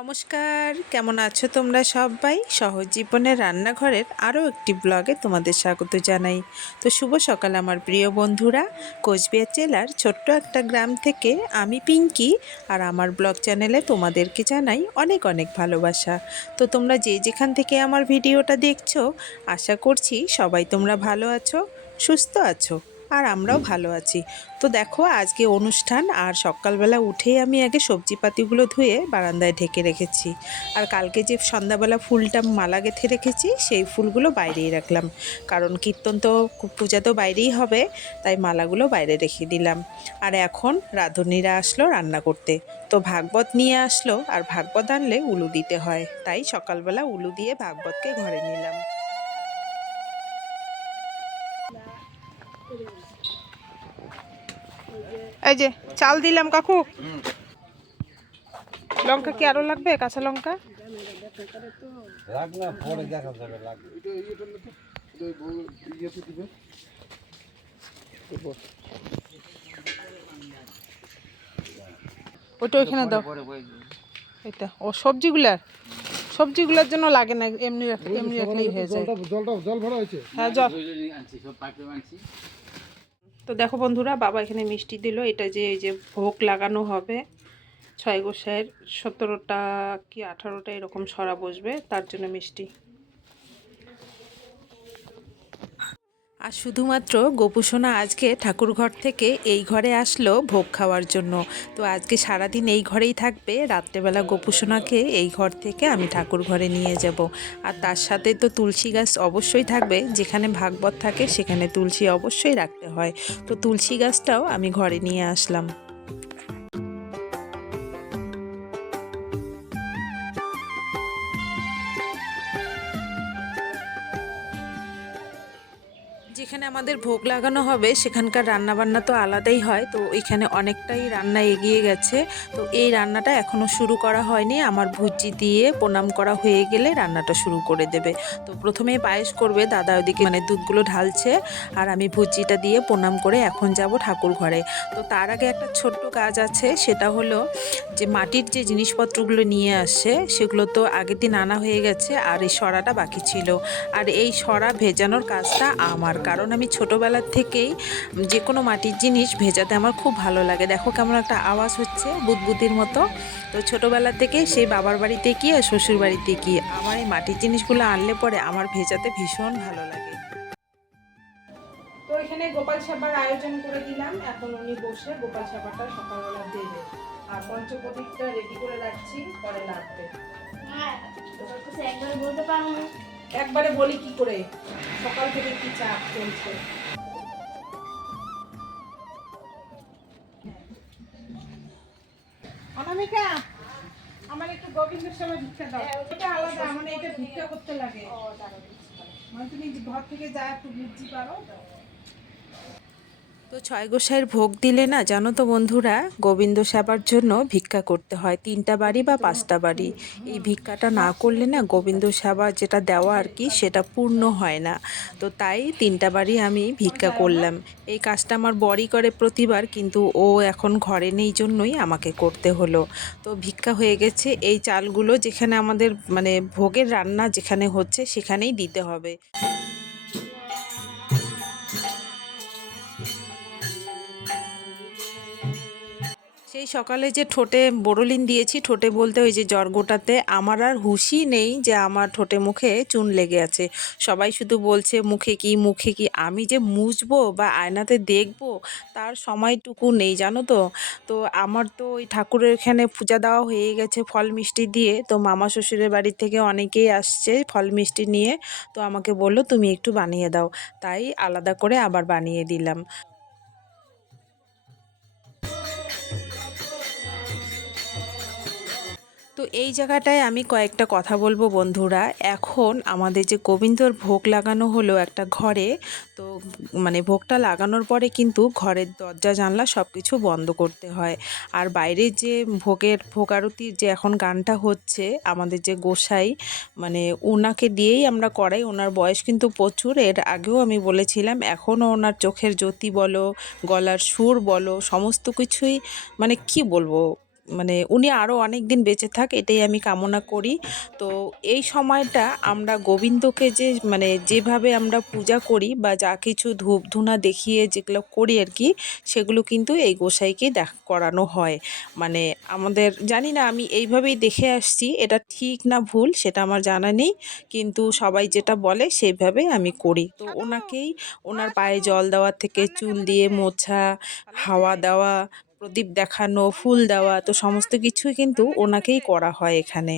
নমস্কার, কেমন আছো তোমরা সবাই? সহজ জীবনের রান্নাঘরের আরও একটি ব্লগে তোমাদের স্বাগত জানাই। তো শুভ সকাল আমার প্রিয় বন্ধুরা। কোচবিহার জেলার ছোট্ট একটা গ্রাম থেকে আমি পিঙ্কি, আর আমার ব্লগ চ্যানেলে তোমাদেরকে জানাই অনেক অনেক ভালোবাসা। তো তোমরা যে যেখান থেকে আমার ভিডিওটা দেখছো, আশা করছি সবাই তোমরা ভালো আছো, সুস্থ আছো, আর আমরাও ভালো আছি। তো দেখো, আজকে অনুষ্ঠান, আর সকালবেলা উঠেই আমি আগে সবজিপাতিগুলো ধুয়ে বারান্দায় ঢেকে রেখেছি। আর কালকে যে সন্ধ্যাবেলা ফুলটা মালা গেঁথে রেখেছি, সেই ফুলগুলো বাইরেই রাখলাম, কারণ কীর্তন তো, পূজা তো বাইরেই হবে, তাই মালাগুলো বাইরে রেখে দিলাম। আর এখন রাঁধুনিরা আসলো রান্না করতে। তো ভাগবত নিয়ে আসলো, আর ভাগবত আনলে উলু দিতে হয়, তাই সকালবেলা উলু দিয়ে ভাগবতকে ঘরে নিলাম। এই যে চাল দিলাম কাকু। লঙ্কা কি আরো লাগবে? কাঁচা লঙ্কা ওইটা ওইখানে দাও। এটা ও সবজিগুলার জন্য লাগে না, এমনি এমনি রাখলেই হয়ে যায়। জল ভরা হয়েছে? হ্যাঁ, জল। তো দেখো বন্ধুরা, বাবা এখানে মিষ্টি দিল। এটা যে এই যে ভোগ লাগানো হবে, ছয় গোসাইয়ের 17টা কি 18টা এরকম ছড়া বসবে, তার জন্য মিষ্টি। আর শুধুমাত্র গোপুসোনা আজকে ঠাকুরঘর থেকে এই ঘরে আসলো ভোগ খাওয়ার জন্য। তো আজকে সারাদিন এই ঘরেই থাকবে, রাত্রেবেলা গোপুসোনাকে এই ঘর থেকে আমি ঠাকুর ঘরে নিয়ে যাব। আর তার সাথে তো তুলসী গাছ অবশ্যই থাকবে, যেখানে ভাগবত থাকে সেখানে তুলসী অবশ্যই রাখতে হয়। তো তুলসী গাছটাও আমি ঘরে নিয়ে আসলাম। যেখানে আমাদের ভোগ লাগানো হবে সেখানকার রান্নাবান্না তো আলাদাই হয়, তো এখানে অনেকটাই রান্না এগিয়ে গেছে। তো এই রান্নাটা এখনও শুরু করা হয়নি, আমার ভুজি দিয়ে প্রণাম করা হয়ে গেলে রান্নাটা শুরু করে দেবে। তো প্রথমে পায়েস করবে দাদা, ওদিকে মানে দুধগুলো ঢালছে, আর আমি ভুজিটা দিয়ে প্রণাম করে এখন যাব ঠাকুর ঘরে। তো তার আগে একটা ছোট্ট কাজ আছে, সেটা হলো যে মাটির যে জিনিসপত্রগুলো নিয়ে আসে সেগুলো তো আগের দিন আনা হয়ে গেছে, আর এই সরাটা বাকি ছিল। আর এই সরা ভেজানোর কাজটা আমার, কারণ আমি ছোটোবেলার থেকেই যে কোনো মাটির জিনিস ভেজাতে আমার খুব ভালো লাগে। দেখো কেমন একটা আওয়াজ হচ্ছে বুদবুদির মতো। তো ছোটোবেলা থেকে সেই বাবার বাড়িতে গিয়ে আর শ্বশুর বাড়িতে গিয়ে আমার এই মাটির জিনিসগুলো আনলে পরে আমার ভেজাতে ভীষণ ভালো লাগে। তো এখানে গোপাল সাবার আয়োজন করে দিলাম, এখন উনি বসে গোপাল সাবারটা সকালবেলা দেবে, আর পঞ্চপ্রদীপটা রেডি করে রাখছি, পরে লাগবে। একবারে বলতে পারো না? একবারে বলি কি করে, সকাল থেকে কি চাপ চলছে। অনামিকা, আমার একটু গোবিন্দের সময় ভিক্ষা দাও। এটা আলাদা, মানে এটা ভিক্ষা করতে লাগে, মানে তুমি ঘর থেকে যা একটু বুঝতে পারো। তো ছয় গোসাইয়ের ভোগ দিলে না, জানো তো বন্ধুরা, গোবিন্দ সেবার জন্য ভিক্ষা করতে হয় 3টা বাড়ি বা 5টা বাড়ি। এই ভিক্ষাটা না করলে না গোবিন্দ সেবা যেটা দেওয়া আর কি, সেটা পূর্ণ হয় না। তো তাই 3টা বাড়ি আমি ভিক্ষা করলাম। এই কাজটা আমার বরই করে প্রতিবার, কিন্তু ও এখন ঘরে নেই জন্যই আমাকে করতে হলো। তো ভিক্ষা হয়ে গেছে, এই চালগুলো যেখানে আমাদের মানে ভোগের রান্না যেখানে হচ্ছে সেখানেই দিতে হবে। সেই সকালে যে ঠোঁটে বোরোলিন দিয়েছি, ঠোঁটে বলতে ওই যে জর্গোটাতে, আমার আর হুঁশই নেই যে আমার ঠোঁটে মুখে চুন লেগে আছে। সবাই শুধু বলছে মুখে কি মুখে কি, আমি যে মুছবো বা আয়নাতে দেখবো তার সময়টুকু নেই, জানো তো। তো আমার তো ওই ঠাকুরের এখানে পূজা দেওয়া হয়ে গেছে ফল মিষ্টি দিয়ে। তো মামা শ্বশুরের বাড়ি থেকে অনেকেই আসছে ফল মিষ্টি নিয়ে, তো আমাকে বললো তুমি একটু বানিয়ে দাও, তাই আলাদা করে আবার বানিয়ে দিলাম। তো এই জায়গাটায় আমি কয়েকটা কথা বলবো বন্ধুরা। এখন আমাদের যে গোবিন্দর ভোগ লাগানো হলো একটা ঘরে, তো মানে ভোগটা লাগানোর পরে কিন্তু ঘরের দরজা জানলা সব কিছু বন্ধ করতে হয়। আর বাইরে যে ভোগ আরতির যে এখন গানটা হচ্ছে, আমাদের যে গোসাই মানে ওনাকে দিয়েই আমরা করাই। ওনার বয়স কিন্তু প্রচুর, এর আগেও আমি বলেছিলাম, এখনও ওনার চোখের জ্যোতি বলো, গলার সুর বলো, সমস্ত কিছুই মানে কি বলবো, মানে উনি আরও অনেক দিন বেঁচে থাক, এটাই আমি কামনা করি। তো এই সময়টা আমরা গোবিন্দকে যে মানে যেভাবে আমরা পূজা করি বা যা কিছু ধূপ ধুনা দেখিয়ে যেগুলো করি আর কি, সেগুলো কিন্তু এই গোসাইকে করানো হয়। মানে আমাদের জানি না, আমি এইভাবেই দেখে আসছি, এটা ঠিক না ভুল সেটা আমার জানা নেই, কিন্তু সবাই যেটা বলে সেইভাবে আমি করি। তো ওনাকেই ওনার পায়ে জল দেওয়া থেকে চুল দিয়ে মোছা, হাওয়া দেওয়া, প্রদীপ দেখানো, ফুল দেওয়া, তো সমস্ত কিছুই কিন্তু ওনাকেই করা হয় এখানে।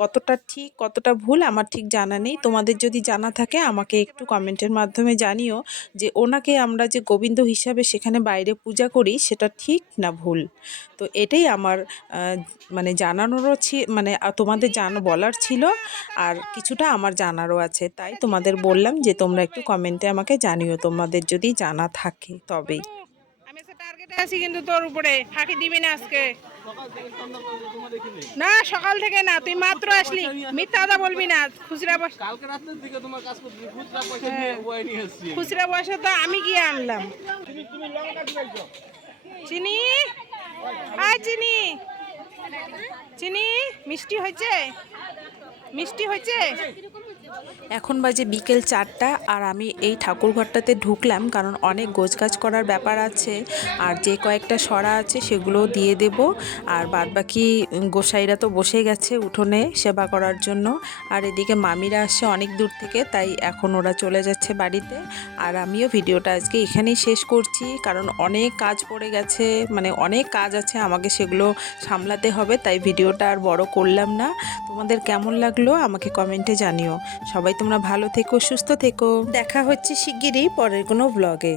কতটা ঠিক কতটা ভুল আমার ঠিক জানা নেই, তোমাদের যদি জানা থাকে আমাকে একটু কমেন্টের মাধ্যমে জানিও যে ওনাকে আমরা যে গোবিন্দ হিসাবে সেখানে বাইরে পূজা করি সেটা ঠিক না ভুল। তো এটাই আমার মানে জানানোরও মানে তোমাদের বলার ছিল, আর কিছুটা আমার জানারও আছে, তাই তোমাদের বললাম যে তোমরা একটু কমেন্টে আমাকে জানিও তোমাদের যদি জানা থাকে তবেই। আমি আজকে টার্গেটে আছি, কিন্তু তোর উপরে ফাঁকি দিবি না আজকে। না সকাল থেকে না, তুই মাত্র আসলি, মিথ্যা কথা বলবি না। খুচরা পয়সা কালকে রাতের দিকে তোমার কাজ করতে, খুচরা পয়সা নিয়ে বই নিয়ে এসেছি। খুচরা পয়সা তো আমি গিয়ে আনলাম। চিনি, আয় চিনি, চিনি মিষ্টি হয়েছে, মিষ্টি হয়েছে। এখন বাজে বিকেল 4টা, আর আমি এই ঠাকুরঘরটাতে ঢুকলাম কারণ অনেক গোছগাছ করার ব্যাপার আছে, আর যে কয়েকটা সরা আছে সেগুলোও দিয়ে দেব। আর বাদবাকি গোসাইরা তো বসে গেছে উঠোনে সেবা করার জন্য, আর এদিকে মামিরা আসছে অনেক দূর থেকে, তাই এখন ওরা চলে যাচ্ছে বাড়িতে। আর আমিও ভিডিওটা আজকে এখানেই শেষ করছি, কারণ অনেক কাজ পড়ে গেছে, মানে অনেক কাজ আছে আমাকে, সেগুলো সামলাতে হবে, তাই ভিডিওটা আর বড় করলাম না। তোমাদের কেমন লাগলো আমাকে কমেন্টে জানিও। সবাই তোমরা ভালো থেকো, সুস্থ থেকো, দেখা হচ্ছে শিগগিরই পরের কোনো ব্লগে।